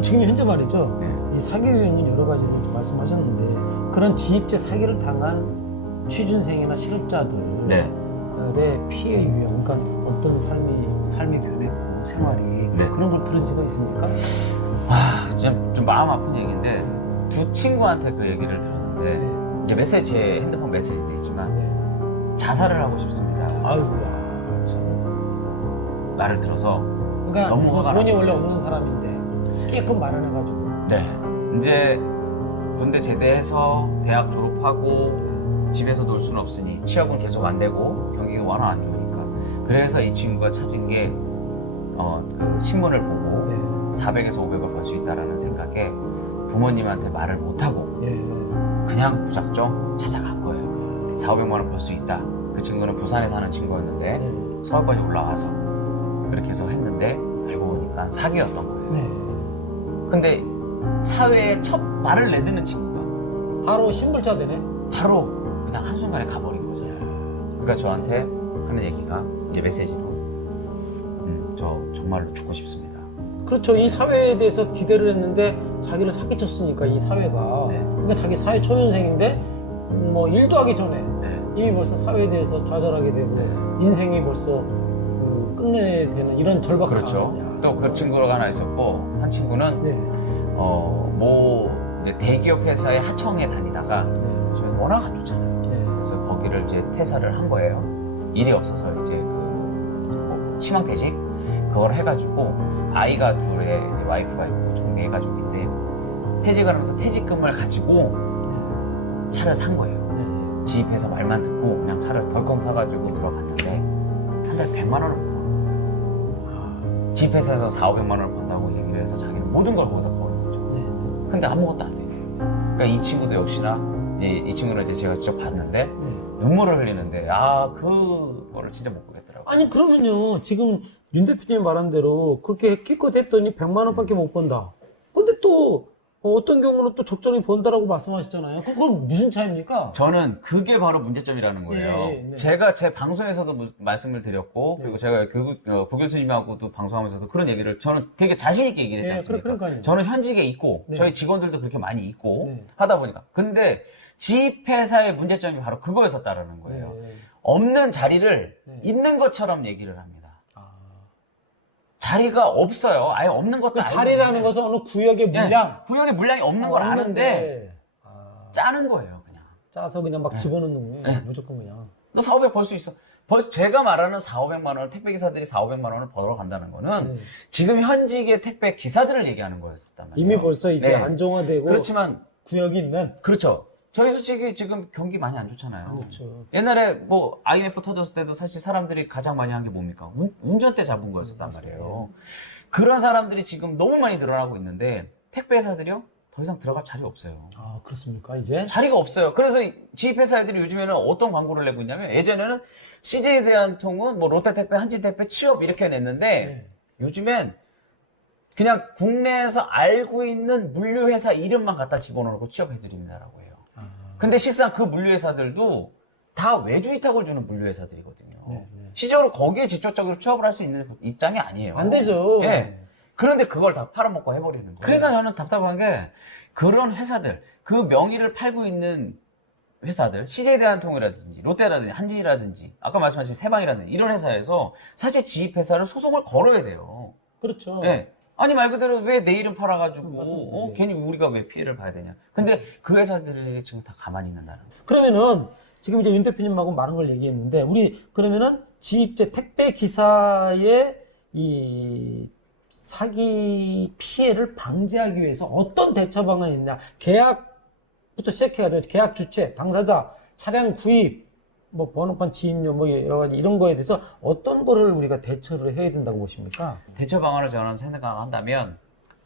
그럼 지금 현재 말이죠. 네. 이 사기 요인은 여러 가지를 말씀하셨는데 그런 지입제 사기를 당한 취준생이나 실업자들의 네. 피해 유형, 그러니까 어떤 삶이 삶이 변했고 생활이 네. 그런 걸 들은 적가 있습니까? 아, 좀, 좀 마음 아픈 얘기인데 두 친구한테 그 얘기를 들었는데 이제 메시지 제 핸드폰 메시지도 있지만 네. 자살을 하고 싶습니다. 아이고야 참. 말을 들어서 그러니까 너무 화가 돈이 원래 났었어요. 없는 사람인데 깨끗 마련해가지고 네. 이제 군대 제대해서 대학 졸업하고 집에서 놀 수는 없으니 취업은 계속 안 되고 경기가 워낙 안 좋으니까 그래서 이 친구가 찾은 게 어, 그 신문을 보고 네. 400에서 500을 벌 수 있다라는 생각에 부모님한테 말을 못 하고 예. 그냥 무작정 찾아간 거예요. 4, 500만 원 벌 수 있다. 그 친구는 부산에 사는 친구였는데 네. 서울까지 올라와서 그렇게 해서 했는데 알고 보니까 사기였던 거예요. 네. 근데 사회에 첫 말을 내딛는 친구가 바로 신불자 되네. 바로 그냥 한순간에 가버린 거죠. 그러니까 저한테 하는 얘기가 이제 메시지로 음, 저 정말로 죽고 싶습니다. 그렇죠. 이 사회에 대해서 기대를 했는데 자기를 사기쳤으니까 이 사회가 네. 그러니까 자기 사회 초년생인데 음, 뭐 일도 하기 전에 네. 이미 벌써 사회에 대해서 좌절하게 되고 네. 인생이 벌써 음, 끝내야 되는 이런 절박한 그렇죠. 야, 또 그. 친구가 하나 있었고 한 친구는 네. 어, 뭐 이제 대기업 회사의 하청에 다니다가 네. 저 워낙 안 좋잖아요. 네. 그래서 거기를 이제 퇴사를 한 거예요. 일이 없어서 이제 그 희망퇴직 그걸 해가지고 아이가 둘에 이제 와이프가 있고 총 네 가족인데 퇴직을 하면서 퇴직금을 가지고 차를 산 거예요. 네. 지입해서 말만 듣고 그냥 차를 덜컹 사가지고 들어갔는데 한 달에 100만 원을 벌어. 지입회사에서 4, 500만 원을 번다 모든 걸 거기다 버는 거죠. 네. 근데 아무것도 안 돼요. 그러니까 이 친구도 역시나 이제 이 친구를 이제 제가 직접 봤는데 네. 눈물을 흘리는데 아 그거를 진짜 못 보겠더라고요. 아니 그러면요 지금 윤 대표님 말한 대로 그렇게 기껏 했더니 100만 원밖에 못 번다. 근데 또 어떤 경우는 또 적절히 번다라고 말씀하셨잖아요. 그건 무슨 차이입니까? 저는 그게 바로 문제점이라는 거예요. 예, 예, 네. 제가 제 방송에서도 무- 말씀을 드렸고 네. 그리고 제가 구, 어, 구 교수님하고도 방송하면서도 그런 얘기를 저는 되게 자신 있게 얘기를 했지 예, 않습니까? 그러- 그러니까요. 저는 현직에 있고 네. 저희 직원들도 그렇게 많이 있고 네. 하다 보니까 근데 지입회사의 문제점이 바로 그거였었다라는 거예요. 네. 없는 자리를 네. 있는 것처럼 얘기를 합니다. 아. 자리가 없어요. 아예 없는 것도 그 알고 자리라는. 것은 어느 구역의 예, 물량 구역에 물량이 없는 걸 아는데 아, 짜는 거예요, 그냥. 짜서 그냥 막 네. 집어넣는 거예요. 네. 무조건 그냥. 너 4, 500 벌 수 있어. 벌써 제가 말하는 4, 500만 원을 택배 기사들이 4, 500만 원을 벌어 간다는 거는 네. 지금 현직의 택배 기사들을 얘기하는 거였단 말이에요. 이미 벌써 이제 네. 안정화되고 그렇지만 구역이 있는 그렇죠. 저희 솔직히 지금 경기 많이 안 좋잖아요. 그렇죠. 옛날에 뭐 IMF 터졌을 때도 사실 사람들이 가장 많이 한 게 뭡니까? 운- 운전대 잡은 거였단 말이에요. 그런 사람들이 지금 너무 많이 늘어나고 있는데 택배 회사들이요? 더 이상 들어갈 자리 없어요. 아 그렇습니까 이제? 자리가 없어요. 그래서 이 지입 회사들이 요즘에는 어떤 광고를 내고 있냐면 예전에는 CJ 대한통운, 뭐 롯데택배, 한진택배 취업 이렇게 냈는데 네. 요즘엔 그냥 국내에서 알고 있는 물류 회사 이름만 갖다 집어넣고 취업해드립니다라고. 근데 실상 그 물류회사들도 다 외주 위탁을 주는 물류회사들이거든요. 네, 네. 실제로 거기에 직접적으로 취업을 할 수 있는 입장이 아니에요. 안 되죠. 예. 그런데 그걸 다 팔아먹고 해버리는 거예요. 그러니까 저는 답답한 게 그런 회사들, 그 명의를 팔고 있는 회사들, CJ대한통이라든지 롯데라든지 한진이라든지 아까 말씀하신 세방이라든지 이런 회사에서 사실 지입회사를 소송을 걸어야 돼요. 그렇죠. 예. 아니 말 그대로 왜 내 이름 팔아가지고. 어, 예. 괜히 우리가 왜 피해를 봐야 되냐. 근데 그 회사들이 지금 다 가만히 있는다는 거예요. 그러면은 지금 이제 윤 대표님하고 많은 걸 얘기했는데 우리 그러면은 지입제 택배 기사의 이 사기 피해를 방지하기 위해서 어떤 대처 방안이 있냐? 계약부터 시작해가지고 계약 주체, 당사자, 차량 구입, 뭐 번호판 지입료, 뭐 여러 가지 이런 거에 대해서 어떤 거를 우리가 대처를 해야 된다고 보십니까? 대처 방안을 저는 생각한다면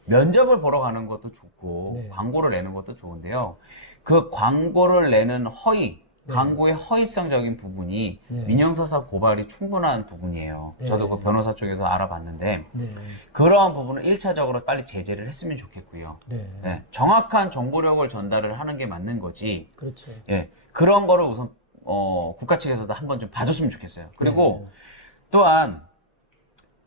면접을 보러 가는 것도 좋고 네. 광고를 내는 것도 좋은데요. 그 광고를 내는 허위, 네. 광고의 허위성적인 부분이 네. 민영사상 고발이 충분한 부분이에요. 네. 저도 그 변호사 쪽에서 알아봤는데 네, 그러한 부분은 1차적으로 빨리 제재를 했으면 좋겠고요. 네, 네, 정확한 정보력을 전달을 하는 게 맞는 거지. 그렇죠. 예, 그런 거를 우선 어, 국가 측에서도 한번 좀 봐줬으면 좋겠어요. 그리고 네. 또한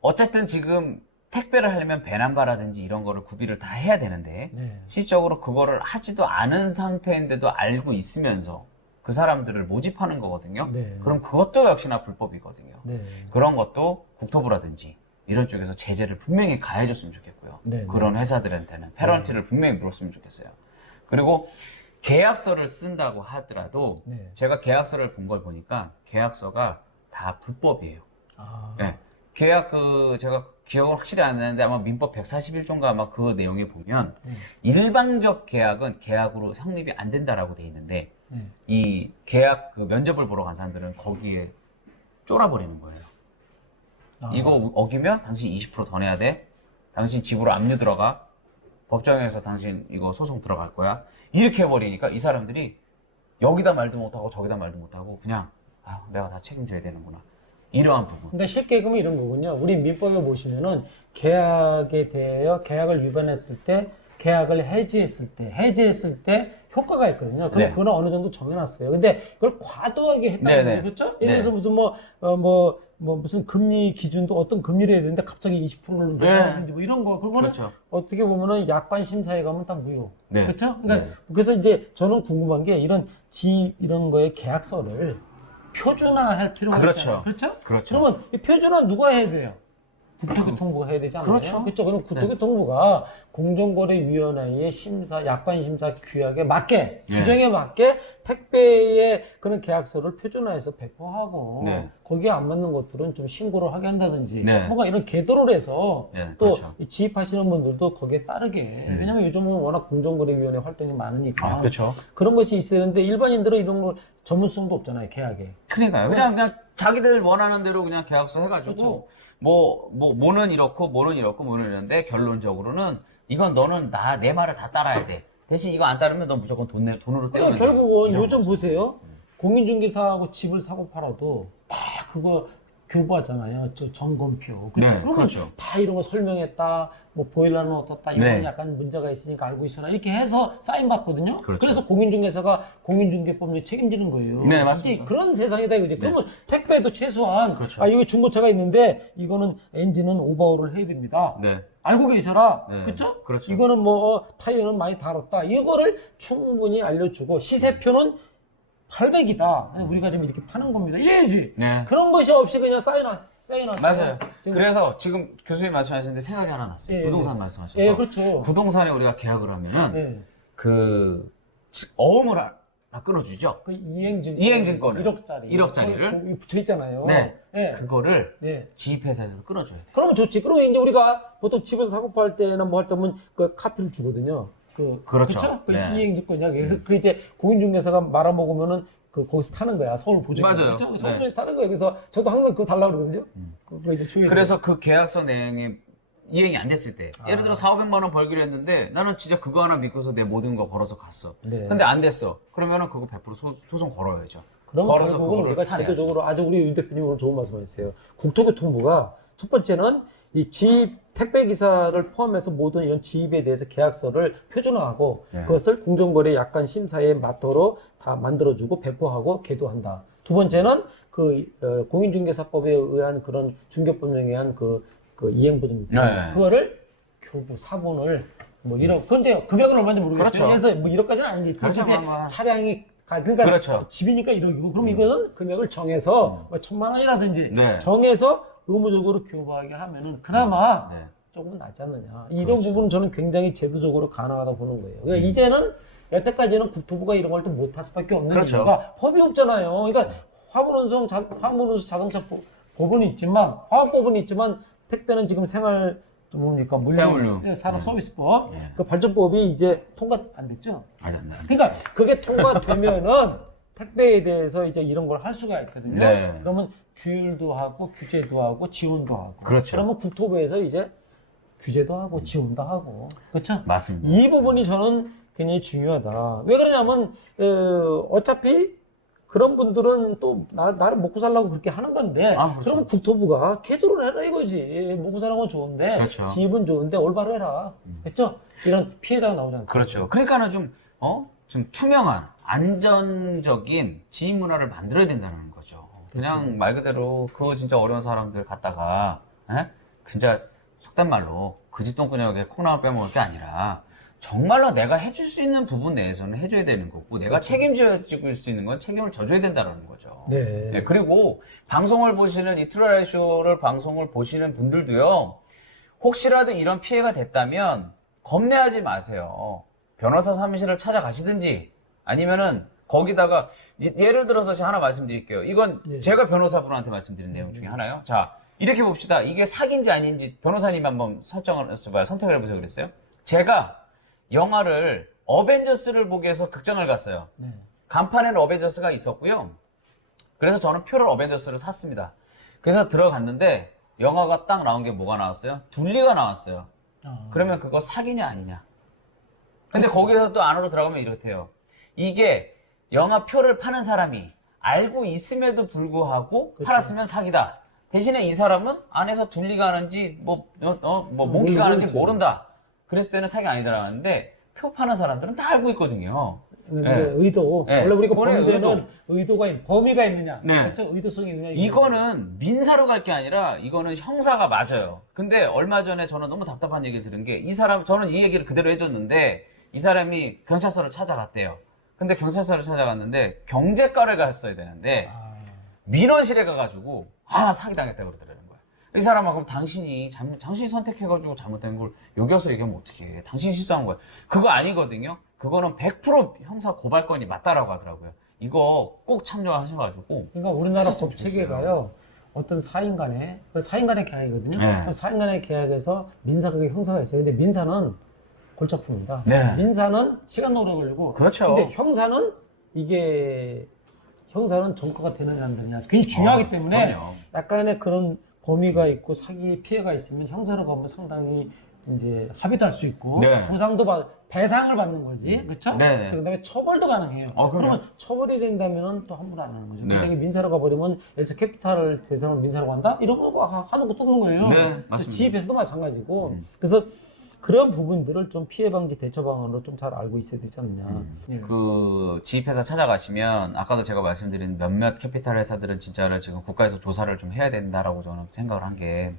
어쨌든 지금 택배를 하려면 배낭바라든지 이런 거를 구비를 다 해야 되는데 네. 실질적으로 그거를 하지도 않은 상태인데도 알고 있으면서 그 사람들을 모집하는 거거든요. 네. 그럼 그것도 역시나 불법이거든요. 네. 그런 것도 국토부라든지 이런 쪽에서 제재를 분명히 가해줬으면 좋겠고요. 네, 그런 회사들한테는 페널티를 분명히 물었으면 좋겠어요. 그리고 계약서를 쓴다고 하더라도 네. 제가 계약서를 본 걸 보니까 계약서가 다 불법이에요. 아. 네. 계약 그 제가 기억을 확실히 안 나는데 아마 민법 141조인가 아마 그 내용에 보면 네. 일방적 계약은 계약으로 성립이 안 된다라고 돼 있는데 네. 이 계약 그 면접을 보러 간 사람들은 거기에 쫄아버리는 거예요. 아. 이거 어기면 당신 20%더 내야 돼. 당신 집으로 압류 들어가. 법정에서 당신 이거 소송 들어갈 거야. 이렇게 해버리니까 이 사람들이 여기다 말도 못하고 저기다 말도 못하고 그냥 아, 내가 다 책임져야 되는구나. 이러한 부분. 근데 그면 이런 거군요. 우리 민법에 보시면은 계약에 대하여 계약을 위반했을 때, 계약을 해지했을 때, 해지했을 때 효과가 있거든요. 그럼 네. 그건 어느 정도 정해놨어요. 근데 그걸 과도하게 했다는 네, 거예요. 네. 그렇죠? 네. 예를 들어서 무슨 뭐, 어, 뭐, 뭐 무슨 금리 기준도 어떤 금리를 해야 되는데 갑자기 20%를 네. 넣는지 뭐 이런 거. 그거는 그렇죠. 어떻게 보면은 약관 심사에 가면 다 무효. 네. 그렇죠? 그러니까 네. 그래서 이제 저는 궁금한 게 이런 지 이런 거의 계약서를 표준화할 필요가 그렇죠. 있잖아요. 그렇죠? 그렇죠. 그러면 이 표준화 누가 해야 돼요? 국토교통부가 해야 되지 않나요? 그렇죠. 그렇죠. 그럼 국토교통부가 공정거래위원회의 심사, 약관 심사 규약에 맞게 예. 규정에 맞게 택배의 그런 계약서를 표준화해서 배포하고 네. 거기에 안 맞는 것들은 좀 신고를 하게 한다든지 네. 뭔가 이런 계도를 해서 네, 또 그렇죠. 이 지입하시는 분들도 거기에 따르게 왜냐면 요즘은 워낙 공정거래위원회 활동이 많으니까 아, 그렇죠. 그런 것이 있어야 되는데 일반인들은 이런 걸 전문성도 없잖아요 계약에 그러니까요. 그냥 그냥 자기들 원하는 대로 그냥 계약서 해가지고 그렇죠. 뭐뭐 뭐는 이렇고 뭐는 이렇고 뭐는 이런데 결론적으로는 이건 너는 나 내 말을 다 따라야 돼. 대신 이거 안 따르면 넌 무조건 돈 내, 돈으로 그러니까 때우면 돼. 결국은 요즘. 보세요. 공인중개사하고 집을 사고 팔아도 다 그거 교부하잖아요. 저 점검표. 그렇죠? 네, 그러면 그렇죠. 다 이런 거 설명했다. 뭐 보일러는 어떻다. 이건 네. 약간 문제가 있으니까 알고 있어라. 이렇게 해서 사인 받거든요. 그렇죠. 래서 공인중개사가 공인중개법률 책임지는 거예요. 네, 맞습니다. 그런 세상이다 이거지. 그러면 택배도 최소한 그렇죠. 아 이거 중고차가 있는데 이거는 엔진은 오버홀을 해야 됩니다. 네. 알고 계셔라. 네, 그렇죠? 그렇죠. 이거는 뭐 어, 타이어는 많이 달았다. 이거를 충분히 알려주고 시세표는 800이다. 우리가 지금 이렇게 파는 겁니다. 이래야지. 네. 그런 것이 없이 그냥 사인하 사인하세요. 맞아요. 지금- 그래서 지금 교수님 말씀하셨는데 생각이 하나 났어요. 예, 부동산 예. 말씀하셔서. 예, 그렇죠. 부동산에 우리가 계약을 하면은 네. 그 지- 어음을 하 나 끊어주죠. 그 이행증권. 이행증권을. 1억짜리. 1억짜리를. 거기 붙여 있잖아요. 네. 네. 그거를 네. 지입회사에서 끊어줘야 돼. 그러면 좋지. 그러면 이제 우리가 보통 집에서 사고 팔 때나 뭐 할 때면 그 카피를 주거든요. 그 그렇죠. 그 네. 이행증권이야. 그래서 그 이제 공인중개사가 말아먹으면은 그 거기서 타는 거야. 서울 보증. 맞아요. 네. 서울에 타는 거예요. 그래서 저도 항상 그거 달라고 그러거든요. 음. 그거 이제 주의. 그래서 그 계약서 내용이 이행이 안 됐을 때 아. 예를 들어 4, 500만 원 벌기로 했는데 나는 진짜 그거 하나 믿고서 내 모든 거 걸어서 갔어. 네. 근데 안 됐어. 그러면은 그거 100% 소, 소송 걸어야죠. 그럼 걸어서 결국은 그거를 우리가 타내야죠. 제도적으로 아주 우리 윤 대표님 오늘 좋은 말씀하셨어요. 국토교통부가 첫 번째는 이 지입 택배 기사를 포함해서 모든 이런 지입에 대해서 계약서를 표준화하고 네. 그것을 공정거래 약관 심사에 맞도록 다 만들어주고 배포하고 계도한다. 두 번째는 그 어, 공인중개사법에 의한 그런 중개법령에 의한 그, 그 이행보증 네. 그거를 교부 사본을 뭐 이런 그건 이제 금액은 얼마인지 모르겠어요. 그렇죠. 그래서 뭐 1억까지는 아니겠지. 그렇죠. 근데 뭐, 뭐. 차량이 가- 그러니까 그렇죠. 집이니까 1억이고 그럼 이거는 금액을 정해서 뭐 천만 원이라든지 네. 정해서 의무적으로 교부하게 하면은 그나마 네. 조금 낫지 않느냐. 이런 그렇죠. 음. 부분은 저는 굉장히 제도적으로 가능하다 보는 거예요. 그러니까 이제는 여태까지는 국토부가 이런 걸 또 못할 수밖에 없는 그렇죠. 이유가 법이 없잖아요. 그러니까 화물운송, 자, 화물운송 자동차 법- 법은 있지만 화학법은 있지만 택배는 지금 생활 좀 뭡니까 물류. 예, 산업 네. 서비스법 네. 그 발전법이 이제 통과 안 됐죠. 아니, 아니. 그러니까 그게 통과되면은 택배에 대해서 이제 이런 걸 할 수가 있거든요. 네. 그러면 규율도 하고 규제도 하고 지원도 하고. 그렇죠. 그러면 국토부에서 이제 규제도 하고 지원도 하고. 그렇죠? 맞습니다. 이 부분이 저는 굉장히 중요하다. 왜 그러냐면 어, 어차피 그런 분들은 또 나, 나를 먹고 살라고 그렇게 하는 건데 아, 그렇죠. 그러면 국토부가 계도를 해라 이거지. 먹고 사는 건 좋은데 그렇죠. 음. 지입은 좋은데 올바로 해라. 그렇죠? 이런 피해자가 않다. 그렇죠. 그러니까는 좀, 어? 좀 투명한, 안전적인 지인 문화를 만들어야 된다는 거죠. 그냥 그렇죠. 말 그대로 그 진짜 어려운 사람들 갖다가, 에? 진짜 속된 말로 그짓돈꾸녕에 콩나물 빼먹을 게 아니라 정말로 내가 해줄 수 있는 부분 내에서는 해줘야 되는 거고 내가 책임져 지고 수 있는 건 책임을 져줘야 된다는 거죠. 네. 네, 그리고 방송을 보시는 이 트로라이 쇼를 방송을 보시는 분들도요. 혹시라도 이런 피해가 됐다면 겁내하지 마세요. 변호사 사무실을 찾아가시든지 아니면은 거기다가 이- 예를 들어서 제가 하나 말씀드릴게요. 이건 네. 제가 변호사분한테 말씀드린 내용 중에 하나요. 자, 이렇게 봅시다. 이게 사기인지 아닌지 변호사님 한번 설정을 해봐요. 선택을 해보세요. 그랬어요. 제가 영화를 어벤져스를 보기 위해서 극장을 갔어요. 네. 간판에는 어벤져스가 있었고요. 그래서 저는 표를 어벤져스를 샀습니다. 그래서 들어갔는데 영화가 딱 나온 게 뭐가 나왔어요? 둘리가 나왔어요. 아. 그러면 그거 사기냐 아니냐? 근데 거기서 또 안으로 들어가면 이렇대요. 이게 영화 표를 파는 사람이 알고 있음에도 불구하고 그렇죠. 팔았으면 사기다. 대신에 이 사람은 안에서 둘리가 하는지 뭐, 어, 어, 뭐 몽키가 하는지. 모른다. 그랬을 때는 사기 아니더라 하는데 표 파는 사람들은 다 알고 있거든요. 네. 의도. 네. 원래 우리가 그거는 범죄는 의도. 가 있, 범위가 있느냐, 네. 그렇죠? 의도성이 있느냐. 이거는 민사로 갈 게 아니라 이거는 형사가 맞아요. 근데 얼마 전에 저는 너무 답답한 얘기를 들은 게 이 사람 저는 이 얘기를 그대로 해줬는데 이 사람이 경찰서를 찾아갔대요. 근데 경찰서를 찾아갔는데 경제과를 갔어야 되는데 아, 민원실에 가가지고 아 사기당했다 그러더라는 거야. 이 사람아 그럼 당신이 잘못 당신이 선택해가지고 잘못된 걸 여기서 얘기하면 어떡해? 당신이 실수한 거야. 그거 아니거든요. 그거는 100% 형사 고발건이 맞다라고 하더라고요. 이거 꼭 참조하셔가지고 그러니까 우리나라 법 체계가요. 어떤 사인 간에 그 사인 간의 계약이거든요. 네. 그럼 사인 간의 계약에서 민사가 형사가 있어요. 근데 민사는 골자품입니다. 네. 민사는 시간 오래 걸리고 그렇죠. 근데 형사는 이게 형사는 전과가 되느냐 안 되느냐 굉장히 중요하기 어, 때문에 그럼요. 약간의 그런 범위가 있고 사기 피해가 있으면 형사로 가면 상당히 이제 합의도 할 수 있고 네. 보상도 받 배상을 받는 거지 그렇죠? 네네. 그다음에 처벌도 가능해요. 어. 그러면 처벌이 된다면은 또 함부로 안 하는 거죠. 네. 이게 민사로 가버리면 들어서 캐피탈을 대상으로 민사로 간다 이런 거 하- 하는 거 뜨는 거예요. 네, 맞습니다. 지입에서도 마찬가지고 음. 그래서 그런 부분들을 좀 피해 방지 대처 방안으로 좀 잘 알고 있어야 되지 않느냐. 네. 그 지입회사 찾아가시면 아까도 제가 말씀드린 몇몇 캐피탈 회사들은 진짜로 지금 국가에서 조사를 좀 해야 된다라고 저는 생각을 한 게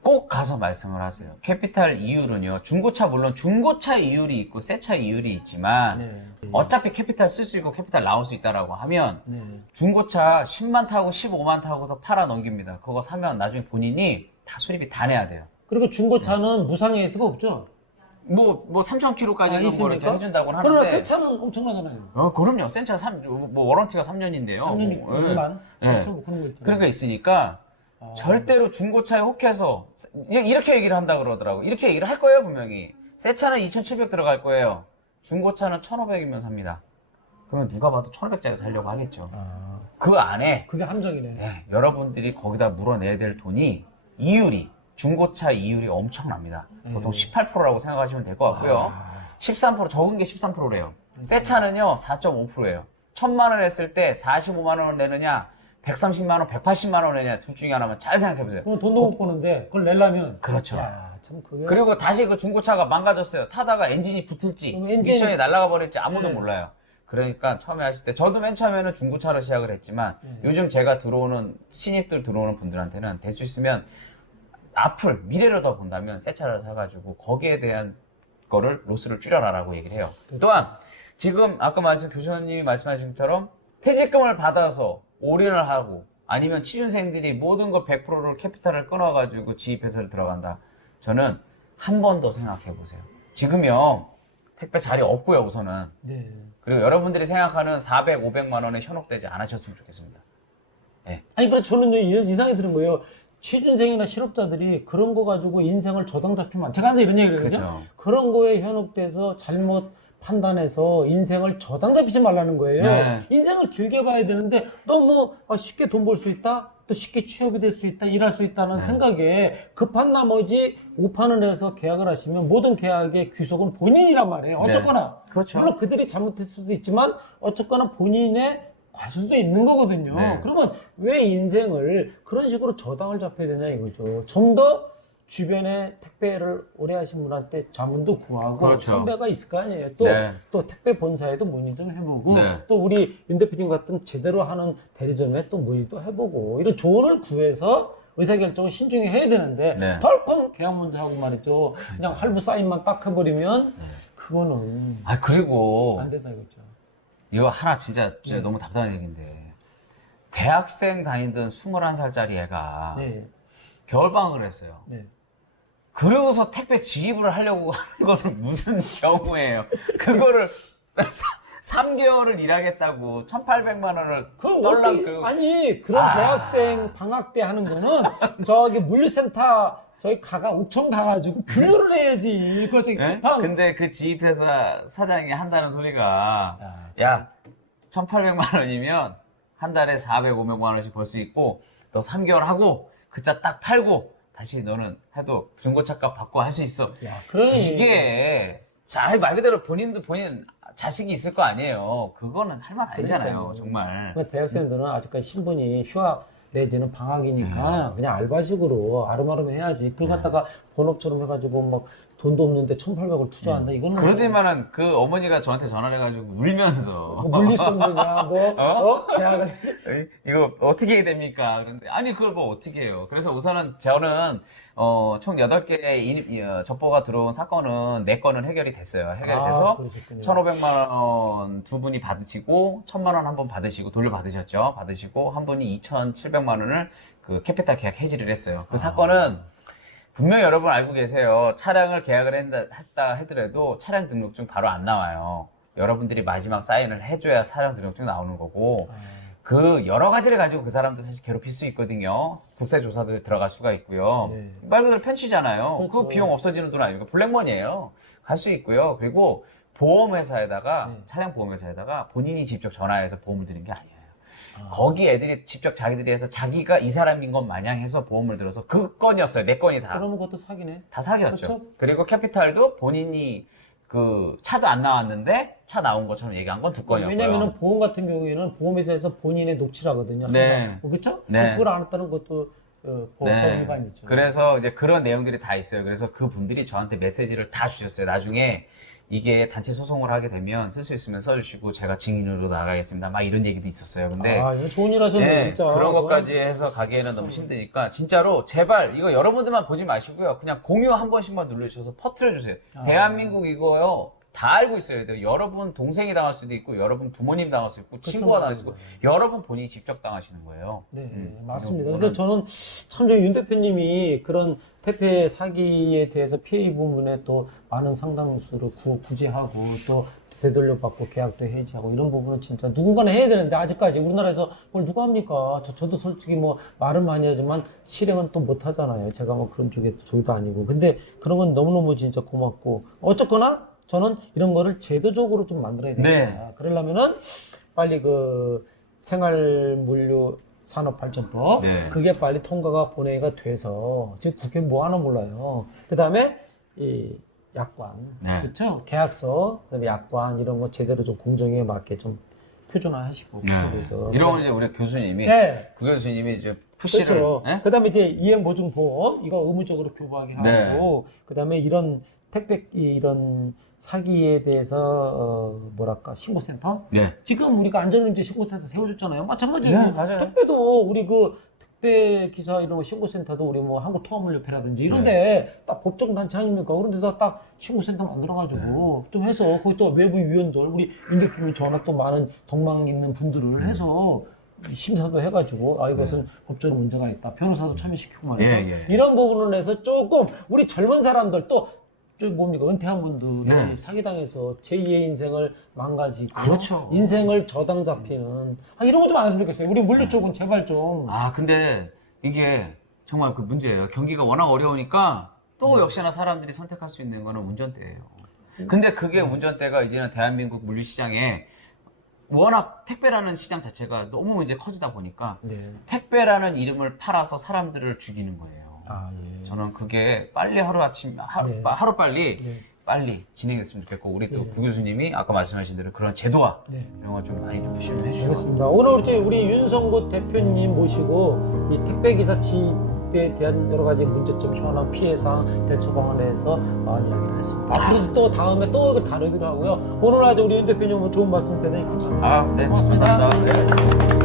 꼭 가서 말씀을 하세요. 캐피탈 이율은요. 중고차 물론 중고차 이율이 있고 새 차 이율이 있지만 네. 어차피 캐피탈 쓸 수 있고 캐피탈 나올 수 있다라고 하면 네. 중고차 10만 타고 15만 타고서 팔아 넘깁니다. 그거 사면 나중에 본인이 다 수리비 다 내야 돼요. 그리고 중고차는 무상의 예수가 없죠. 뭐, 뭐 3,000km까지는 아, 뭐 있습니까? 이렇게 해준다고 그러나 하는데. 새 차는 엄청나잖아요. 어, 그럼요. 센차 3, 뭐, 워런티가 3년인데요. 3년이 뭐, 예. 그만 예. 그렇죠. 뭐 그런 거 있잖아요. 그러니까 있으니까 아. 절대로 중고차에 혹해서 이- 이렇게 얘기를 한다 그러더라고. 이렇게 얘기를 할 거예요, 분명히. 새 차는 2,700 들어갈 거예요. 중고차는 1,500이면 삽니다. 그러면 누가 봐도 1,500짜리 살려고 하겠죠. 아, 그 안에 그게 함정이네. 예, 여러분들이 거기다 물어내야 될 돈이 이율이 중고차 이율이 엄청납니다. 보통 음. 18%라고 생각하시면 될 것 같고요. 아, 13% 적은 게 13%래요. 새 차는요 4.5%예요. 천만 원 했을 때 45만 원 내느냐, 130만 원, 180만 원 내냐 둘 중에 하나만 잘 생각해 보세요. 그럼 돈도 못 버는데 그걸 내려면 그렇죠. 야, 참 그게 그리고 다시 그 중고차가 망가졌어요. 타다가 엔진이 붙을지, 그럼 엔진- 미션이 날아가 버릴지 아무도 네. 몰라요. 그러니까 처음에 하실 때 저도 맨 처음에는 중고차로 시작을 했지만 네. 요즘 제가 들어오는 신입들 들어오는 분들한테는 될 수 있으면 앞을 미래를 더 본다면 새 차를 사가지고 거기에 대한 거를 로스를 줄여라라고 얘기를 해요. 또한 지금 아까 말씀 교수님이 말씀하신 것처럼 퇴직금을 받아서 올인을 하고 아니면 취준생들이 모든 거 100%를 캐피탈을 끊어가지고 지입회사를 들어간다. 저는 한 번 더 생각해 보세요. 지금요 택배 자리 없고요 우선은 네. 그리고 여러분들이 생각하는 400, 500만 원에 현혹되지 않으셨으면 좋겠습니다. 아니 그래서 저는 이런 이상이 드는 거예요. 취준생이나 실업자들이 그런 거 가지고 인생을 저당 잡히면 제가 항상 이런 얘기를 하거든요. 그렇죠. 그런 거에 현혹돼서 잘못 판단해서 인생을 저당 잡히지 말라는 거예요. 네. 인생을 길게 봐야 되는데 너무 아, 쉽게 돈 벌 수 있다, 또 쉽게 취업이 될 수 있다, 일할 수 있다는 네. 생각에 급한 나머지 오판을 해서 계약을 하시면 모든 계약의 귀속은 본인이란 말이에요. 네. 어쨌거나 그렇죠. 물론 그들이 잘못했을 수도 있지만 어쨌거나 본인의 과실도 있는 거거든요. 네. 그러면 왜 인생을 그런 식으로 저당을 잡혀야 되냐 이거죠. 좀 더 주변에 택배를 오래 하신 분한테 자문도 구하고 그렇죠. 선배가 있을 거 아니에요. 또, 네. 또 택배 본사에도 문의 좀 해보고 네. 또 우리 윤 대표님 같은 제대로 하는 대리점에 또 문의도 해보고 이런 조언을 구해서 의사결정을 신중히 해야 되는데 네. 덜컹 계약 먼저 하고 말이죠. 그냥 할부 사인만 딱 해버리면 네. 그거는 아 그리고 안 된다 이거죠. 이거 하나 진짜, 진짜 네. 너무 답답한 얘기인데 대학생 다니던 21살짜리 애가 네, 겨울방학을 했어요. 네. 그러고서 택배 지입을 하려고 하는 거는 무슨 경우예요? 그거를 3개월을 일하겠다고 1,800만 원을 그 떨랑 어떻게 그 아니 그런 아. 대학생 방학 때 하는 거는 저기 물류센터 저희 가가 옥천 가가지고 분류를 해야지. 그 저기 예? 방. 근데 그 지입회사 사장이 한다는 소리가 야, 야 1,800만 원이면 한 달에 400, 500만 원씩 벌 수 있고 너 3개월 하고 그 차 딱 팔고 다시 너는 해도 중고차값 받고 할 수 있어. 야, 그러니 이게 자, 말 그대로 본인도 본인 자식이 있을 거 아니에요. 그거는 할 말 아니잖아요. 그러니까요. 정말. 그 대학생들은 아직까지 신분이 휴학 내지는 방학이니까 네. 그냥 알바식으로 아름아름 해야지. 그걸 갖다가 본업처럼 해가지고 막 돈도 없는데 1,800을 투자한다. 이거는 음. 그러더니만은 그 어머니가 저한테 전화를 해가지고 울면서 뭐 물리성분이야 뭐 어? 어? 계약을 에이, 이거 어떻게 해야 됩니까? 그런데 아니 그걸 뭐 어떻게 해요? 그래서 우선은 저는 어, 총 8개의 인- 이, 어, 접보가 들어온 사건은 4건은 해결이 됐어요. 해결이 아, 돼서 그러셨군요. 1,500만 원 두 분이 받으시고 1,000만 원한번 받으시고 돌려받으셨죠. 받으시고 한 분이 2,700만 원을 그 캐피탈 계약 해지를 했어요. 그 아. 사건은 분명히 여러분 알고 계세요. 차량을 계약을 했다, 했다 하더라도 차량 등록증 바로 안 나와요. 여러분들이 마지막 사인을 해줘야 차량 등록증 나오는 거고 아, 그 여러 가지를 가지고 그 사람도 사실 괴롭힐 수 있거든요. 국세 조사도 들어갈 수가 있고요. 네. 말 그대로 편취잖아요. 그 그렇죠. 비용 없어지는 돈 아닙니까? 블랙머니예요. 갈수 있고요. 그리고 보험회사에다가 네. 차량 보험회사에다가 본인이 직접 전화해서 보험을 드린 게 아니에요. 아. 거기 애들이 직접 자기들이 해서 자기가 이 사람인 것 마냥 해서 보험을 들어서 그 건이었어요. 내 건이 다. 그러면 그것도 사기네. 다 사기였죠. 그렇죠. 그리고 캐피탈도 본인이 그 차도 안 나왔는데 차 나온 것처럼 얘기한 건 두 건이었고요. 왜냐면은 보험 같은 경우에는 보험회사에서 본인의 녹취를 하거든요. 네. 항상. 어, 그렇죠? 네. 그걸 안 했다는 것도 어, 보험법 위반이죠. 그래서 이제 그런 내용들이 다 있어요. 그래서 그 분들이 저한테 메시지를 다 주셨어요. 나중에 이게 단체 소송을 하게 되면 쓸 수 있으면 써주시고 제가 증인으로 나가겠습니다. 막 이런 얘기도 있었어요. 근데 아, 이거 좋은 일 하셨네, 네, 진짜. 그런 것까지 해서 가기에는 너무 힘드니까 진짜로 제발 이거 여러분들만 보지 마시고요. 그냥 공유 한 번씩만 눌러주셔서 퍼트려 주세요. 아. 대한민국 이거요. 다 알고 있어야 돼요. 여러분 동생이 당할 수도 있고, 여러분 부모님 당할 수 있고, 친구가 당할 수 있고, 여러분 본인이 직접 당하시는 거예요. 네, 음, 맞습니다. 그래서 저는 참 윤 대표님이 그런 택배 사기에 대해서 피해 부분에 또 많은 상당수를 구, 구제하고 또 되돌려받고 계약도 해지하고 이런 부분은 진짜 누군가는 해야 되는데 아직까지 우리나라에서 뭘 누가 합니까? 저, 저도 솔직히 뭐 말은 많이 하지만 실행은 또 못 하잖아요. 제가 뭐 그런 쪽에 저희도 아니고. 근데 그런 건 너무너무 진짜 고맙고 어쨌거나 저는 이런 거를 제도적으로 좀 만들어야 되겠다. 네. 그러려면은 빨리 그 생활물류 산업발전법 네. 그게 빨리 통과가 본회의가 돼서 지금 국회 뭐 하나 몰라요. 그 다음에 이 약관, 네. 그렇죠? 계약서, 그다음에 약관 이런 거 제대로 좀 공정에 맞게 좀 표준화하시고 그쪽에서. 이런 건 이제 우리 교수님이, 네. 구 교수님이 이제 푸시를, 그렇죠. 예? 그다음에 이제 이행 보증보험 이거 의무적으로 교부하게 네. 하고 그다음에 이런 택배 이- 이런 사기에 대해서 어, 뭐랄까 신고센터 네. 지금 우리가 안전운전 신고센터 세워줬잖아요. 마찬가지로 네, 맞아요. 택배도 우리 그 택배 기사 이런 거 신고센터도 우리 뭐 한국통합물류협회라든지 이런데 딱 법정 단체 아닙니까? 그런 데서 딱 신고센터 만들어가지고 좀 해서 거기 또 외부 위원들 우리 윤 대표님 전화 또 많은 덕망 있는 분들을 음. 해서 심사도 해가지고 아 이것은 법적으로 문제가 있다. 변호사도 참여시키고 말이죠. 네. 예, 예. 이런 부분을 해서 조금 우리 젊은 사람들 또 저 뭡니까 은퇴한 분들이 네. 사기당해서 제2의 인생을 망가지고 그렇죠. 인생을 저당 잡히는 아, 이런 거 좀 안 했으면 좋겠어요. 우리 물류 쪽은 제발 좀 아, 근데 이게 정말 그 문제예요. 경기가 워낙 어려우니까 또 네. 역시나 사람들이 선택할 수 있는 거는 운전대예요. 근데 그게 음. 운전대가 이제는 대한민국 물류시장에 워낙 택배라는 시장 자체가 너무 이제 커지다 보니까 네. 택배라는 이름을 팔아서 사람들을 죽이는 거예요. 아 예. 저는 그게 빨리 하루 아침, 하루, 네. 하루 빨리, 네. 빨리 진행했으면 좋겠고, 우리 또 네. 구 교수님이 아까 말씀하신 대로 그런 제도화, 네. 이런 거좀 많이 좀 푸시를 해주셔서. 알겠습니다. 오늘 우리 우리 윤성구 대표님 모시고 이 택배 기사 취입에 대한 여러 가지 문제점, 현황, 피해 사항, 대처 방안에 대해서 아, 이야기를 했습니다. 앞으로도 또 다음에 또 다루기로 하고요. 오늘 아주 우리 윤 대표님 좋은 말씀 대단히 감사합니다. 아, 네. 고맙습니다. 감사합니다. 네.